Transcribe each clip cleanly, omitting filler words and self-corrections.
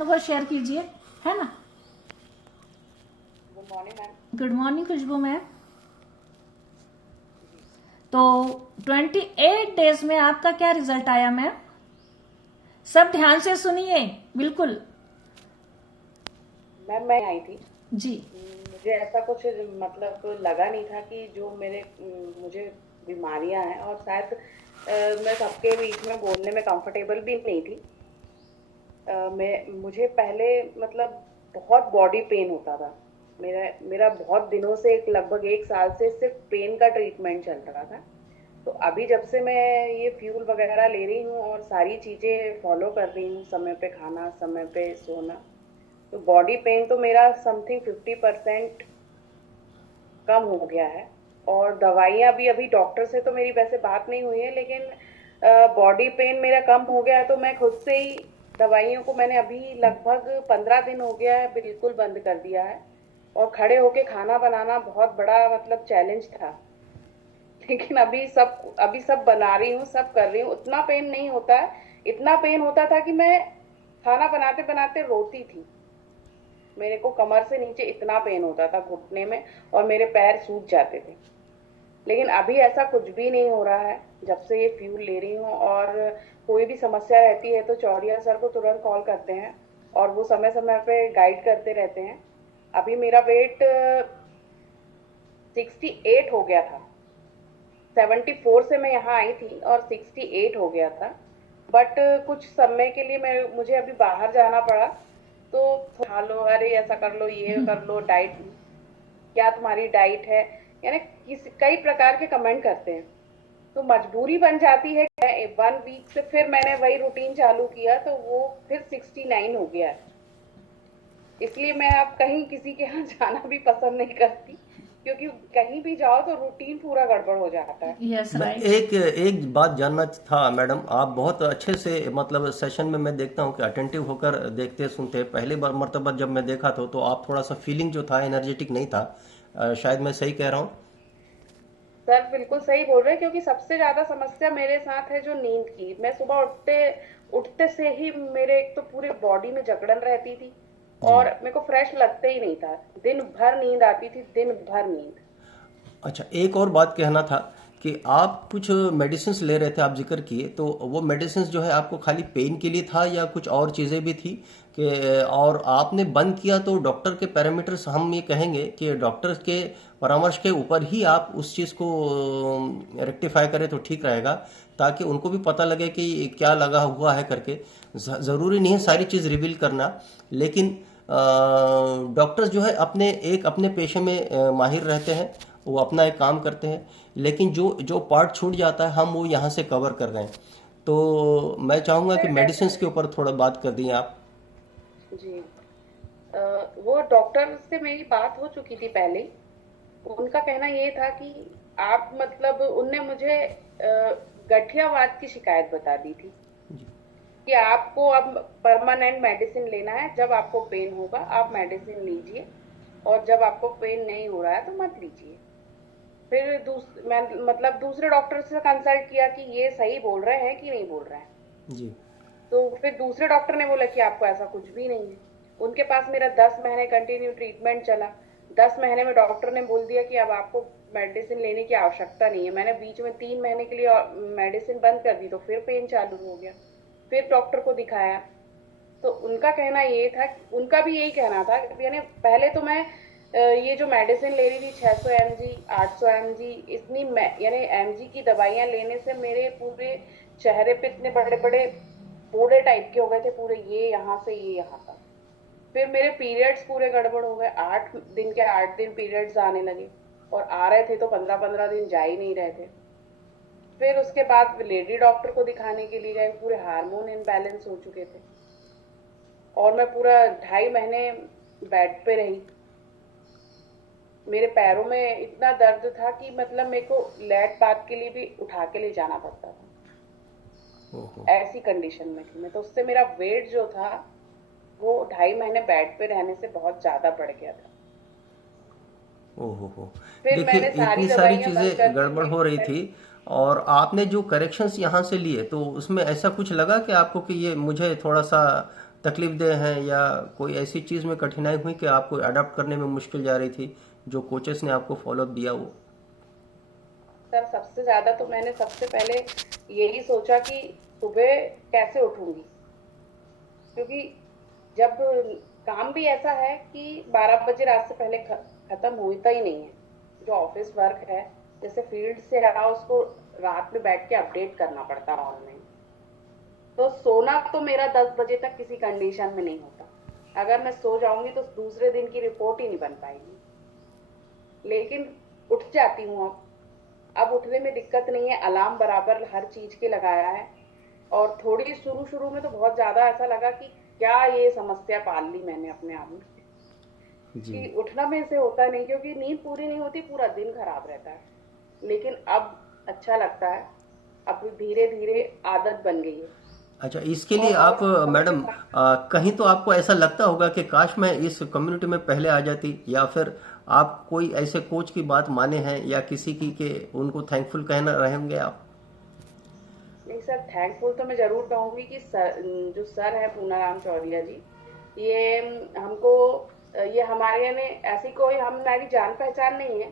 अनुभव शेयर कीजिए, है ना। Good morning ma'am. Good morning Khushbu ma'am. तो 28 डेज में आपका क्या रिजल्ट आया मैम? सब ध्यान से सुनिए, बिल्कुल। मैम मैं आई थी। जी। मुझे ऐसा कुछ मतलब लगा नहीं था कि जो मुझे बीमारियां हैं, और शायद मैं सबके बीच में बोलने में कंफर्टेबल भी नहीं थी। मुझे पहले मतलब बहुत बॉडी पेन होता था। मेरा मेरा बहुत दिनों से, लगभग 1 साल से सिर्फ पेन का ट्रीटमेंट चल रहा था। तो अभी जब से मैं ये फ्यूल वगैरह ले रही हूँ और सारी चीजें फॉलो कर रही हूँ, समय पे खाना, समय पे सोना, तो बॉडी पेन तो मेरा समथिंग 50% कम हो गया है। और दवाइयाँ भी, अभी डॉक्टर से तो मेरी वैसे बात नहीं हुई है, लेकिन बॉडी पेन मेरा कम हो गया है। तो मैं खुद से ही दवाइयों को, मैंने अभी लगभग 15 दिन हो गया है बिल्कुल बंद कर दिया है। और खड़े होके खाना बनाना बहुत बड़ा मतलब चैलेंज था। लेकिन अभी सब बना रही हूँ, सब कर रही हूँ, उतना पेन नहीं होता है। इतना पेन होता था कि मैं खाना बनाते बनाते रोती थी। मेरे को कमर से नीचे इतना पेन होता था, घुटने में, और मेरे पैर सूज जाते थे। लेकिन अभी ऐसा कुछ भी नहीं हो रहा है जब से ये फ्यूल ले रही हूँ। और कोई भी समस्या रहती है तो चौरिया सर को तुरंत कॉल करते हैं, और वो समय समय पे गाइड करते रहते हैं। अभी मेरा वेट 68 हो गया था। 74 से मैं यहाँ आई थी और 68 हो गया था। बट कुछ समय के लिए मुझे अभी बाहर जाना पड़ा। तो खा लो, अरे ऐसा कर लो, ये कर लो, डाइट, क्या तुम्हारी डाइट है, यानी कई प्रकार के कमेंट करते हैं। तो मजबूरी बन जाती है। 1 वीक से फिर मैंने वही रूटीन चालू किया, तो वो फिर 69 हो गया है। इसलिए मैं अब कहीं किसी के यहाँ जाना भी पसंद नहीं करती, क्योंकि कहीं भी जाओ तो रूटीन पूरा गड़बड़ हो जाता है। यस, मैं राइट। एक एक बात जानना था मैडम, आप बहुत अच्छे से मतलब सेशन में मैं देखता हूँ कि अटेंटिव होकर देखते सुनते। पहली बार मर्तबा जब मैं देखा तो आप थोड़ा सा फीलिंग जो था एनर्जेटिक नहीं था। शायद मैं सही कह रहा हूँ? सर बिल्कुल सही बोल रहे हैं, क्योंकि सबसे ज्यादा समस्या मेरे साथ है जो नींद की। मैं सुबह उठते उठते से ही मेरे एक तो पूरी बॉडी में जकड़न रहती थी, जी। और मेरे को फ्रेश लगते ही नहीं था। दिन भर नींद आती थी, दिन भर नींद। अच्छा, एक और बात कहना था कि आप कुछ मेडिसिन ले रहे थे, आप जिक्र किए, तो वो मेडिसिन जो है आपको खाली पेन के लिए था या कुछ और चीज़ें भी थी कि, और आपने बंद किया तो डॉक्टर के पैरामीटर्स, हम ये कहेंगे कि डॉक्टर के परामर्श के ऊपर ही आप उस चीज़ को रेक्टिफाई करें तो ठीक रहेगा, ताकि उनको भी पता लगे कि क्या लगा हुआ है करके। ज़रूरी नहीं है सारी चीज़ रिवील करना, लेकिन डॉक्टर्स जो है अपने पेशे में माहिर रहते हैं, वो अपना एक काम करते हैं, लेकिन जो जो पार्ट छूट जाता है हम वो यहाँ से कवर कर रहे हैं। तो मैं चाहूँगा कि मेडिसिन के ऊपर थोड़ा बात कर दिए आप। जी। वो डॉक्टर से मेरी बात हो चुकी थी पहले। उनका कहना ये था कि आप मतलब, उनने मुझे गठियावाद की शिकायत बता दी थी कि आपको अब परमानेंट मेडिसिन लेना है। जब आपको पेन होगा आप मेडिसिन लीजिए, और जब आपको पेन नहीं हो रहा है तो मत लीजिए। फिर मैं मतलब दूसरे डॉक्टर से कंसल्ट किया कि ये सही बोल रहे हैं कि नहीं बोल रहे हैं। जी। तो फिर दूसरे डॉक्टर ने बोला कि आपको ऐसा कुछ भी नहीं है। उनके पास मेरा 10 महीने कंटिन्यू ट्रीटमेंट चला। 10 महीने में डॉक्टर ने बोल दिया कि अब आपको मेडिसिन लेने की आवश्यकता नहीं है। मैंने बीच में 3 महीने के लिए मेडिसिन बंद कर दी, तो फिर पेन चालू हो गया। फिर डॉक्टर को दिखाया, तो उनका कहना ये था, उनका भी यही कहना था, यानी पहले तो मैं ये जो मेडिसिन ले रही थी 600 mg, 800 mg, इतनी यानी mg की दवाइयां लेने से मेरे पूरे चेहरे पे इतने बड़े बड़े फोड़े टाइप के हो गए थे पूरे, ये यहाँ से ये यहाँ तक। फिर मेरे पीरियड्स पूरे गड़बड़ हो गए। 8 दिन के 8 दिन पीरियड्स आने लगे, और आ रहे थे तो 15-15 दिन जा ही नहीं रहे थे। फिर उसके बाद लेडी डॉक्टर को दिखाने के लिए गए, पूरे हार्मोन इनबैलेंस हो चुके थे, और मैं पूरा 2.5 महीने बेड पे रही। मेरे पैरों में इतना दर्द था कि मतलब मेरे को लैट बात के लिए भी उठा के ले जाना पड़ता था। ओहो। ऐसी कंडीशन में थी मैं। तो उससे मेरा वेट जो था वो 2.5 महीने बेड पे रहने से बहुत ज्यादा बढ़ गया था। ओहो हो। फिर देखिए, मैंने सारी इतनी सारी दवाइयां बंद कर चीज़ें गड़बड़ दी हो रही थी। थी, और आपने जो करेक्शंस यहाँ से लिए तो उसमें ऐसा कुछ लगा कि आपको कि ये मुझे थोड़ा सा तकलीफदेह हैं या कोई ऐसी चीज़ में कठिनाई हुई कि आपको अडॉप्ट करने में मुश्किल जा रही थी, जो कोचेस ने आपको फॉलोअप दिया वो? सर सबसे ज्यादा तो मैंने सबसे पहले यही सोचा कि सुबह कैसे उठूंगी, क्योंकि जब काम भी ऐसा है कि 12 बजे रात से पहले खत्म होता ही नहीं है। जो ऑफिस वर्क है, जैसे फील्ड से आया उसको रात में बैठ के अपडेट करना पड़ता है ऑनलाइन, तो सोना तो मेरा 10 बजे तक किसी कंडीशन में नहीं होता। अगर मैं सो जाऊंगी तो दूसरे दिन की रिपोर्ट ही नहीं बन पाएगी। लेकिन उठ जाती हूँ अब उठने में दिक्कत नहीं है, अलार्म बराबर हर चीज के लगाया है। और थोड़ी शुरू में तो बहुत ज्यादा ऐसा लगा कि क्या ये समस्या पाल ली मैंने अपने आप में, जी। कि उठना में से होता नहीं, क्योंकि नींद पूरी नहीं होती, पूरा दिन खराब रहता है। लेकिन अब अच्छा लगता है, अब धीरे धीरे आदत बन गई है। अच्छा, इसके लिए और आप समय के मैडम साथ कहीं तो आपको ऐसा लगता होगा कि काश मैं इस कम्युनिटी में पहले आ जाती, या फिर आप कोई ऐसे कोच की बात माने हैं या किसी की के उनको थैंकफुल कहना रहेंगे आप? नहीं सर, थैंकफुल तो मैं जरूर कहूंगी कि जो सर है पूनाराम चौरिया जी, ये हमको ये हमारे यानी ऐसी कोई हमारी जान पहचान नहीं है।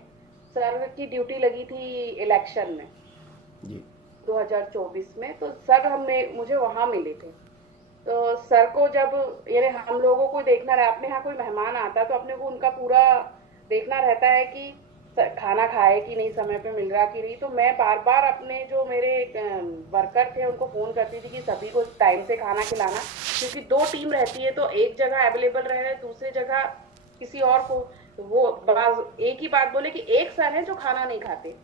सर की ड्यूटी लगी थी इलेक्शन में जी। 2024 में, तो सर मुझे वहां मिले थे। तो सर को जब यानी हम लोगों को देखना रहा, अपने यहाँ कोई मेहमान आता तो अपने को उनका पूरा देखना रहता है कि खाना खाए कि नहीं, समय पे मिल रहा कि नहीं। तो मैं बार बार अपने जो मेरे वर्कर थे उनको फोन करती थी कि सभी को टाइम से खाना खिलाना, क्योंकि 2 टीम रहती है, तो एक जगह अवेलेबल रहे, दूसरी जगह किसी और को। तो वो एक ही बात बोले कि एक सर है जो खाना नहीं खाते।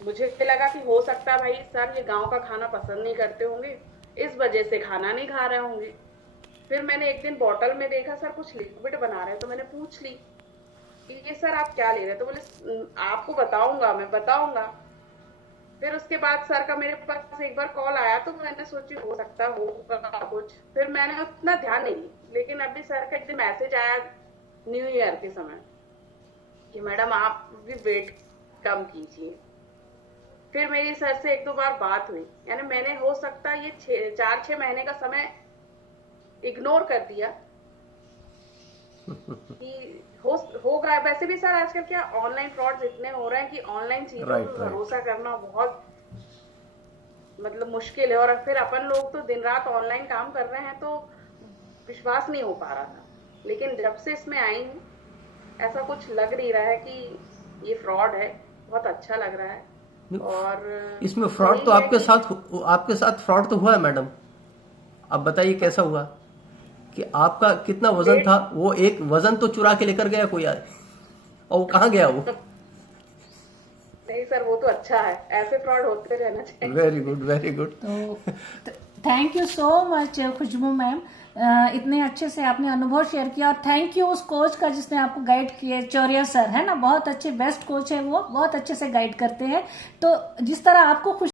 मुझे लगा कि हो सकता है भाई सर ये गांव का खाना पसंद नहीं करते होंगे, इस वजह से खाना नहीं खा रहे होंगे। फिर मैंने एक दिन बॉटल में देखा सर कुछ लिक्विड बना रहे हैं, तो मैंने पूछ ली कि ये सर आप क्या ले रहे हैं, तो बोले आपको बताऊंगा, मैं बताऊंगा। फिर उसके बाद सर का मेरे पास एक बार कॉल आया, तो मैंने सोची हो सकता होगा कुछ, फिर मैंने उतना ध्यान नहीं दी। लेकिन अभी सर का एक दिन मैसेज आया न्यू ईयर के समय कि मैडम आप भी वेट कम कीजिए। फिर मेरी सर से 1-2 बार बात हुई, यानी मैंने हो सकता ये 4-6 महीने का समय इग्नोर कर दिया कि होगा। वैसे भी सर आजकल क्या ऑनलाइन फ्रॉड इतने हो रहे हैं कि ऑनलाइन चीजों पर भरोसा करना बहुत मतलब मुश्किल है। और फिर अपन लोग तो दिन रात ऑनलाइन काम कर रहे हैं, तो विश्वास नहीं हो पा रहा था। लेकिन जब से इसमें आई हूँ, ऐसा कुछ लग नहीं रहा है कि ये फ्रॉड है, बहुत अच्छा लग रहा है। और इसमें फ्रॉड तो आपके साथ फ्रॉड तो हुआ है मैडम। अब बताइए कैसा हुआ कि आपका कितना वजन था, वो एक वजन तो चुरा के लेकर गया कोई और वो कहाँ गया वो? नहीं सर, वो तो अच्छा है, ऐसे फ्रॉड होते रहना चाहिए। Very good, very good. तो thank you so much Khushbu ma'am, इतने अच्छे से आपने अनुभव शेयर किया। और थैंक यू उस कोच का जिसने आपको गाइड किए, चौरिया सर है ना, बहुत अच्छे बेस्ट कोच है वो, बहुत अच्छे से गाइड करते हैं। तो जिस तरह आपको खुश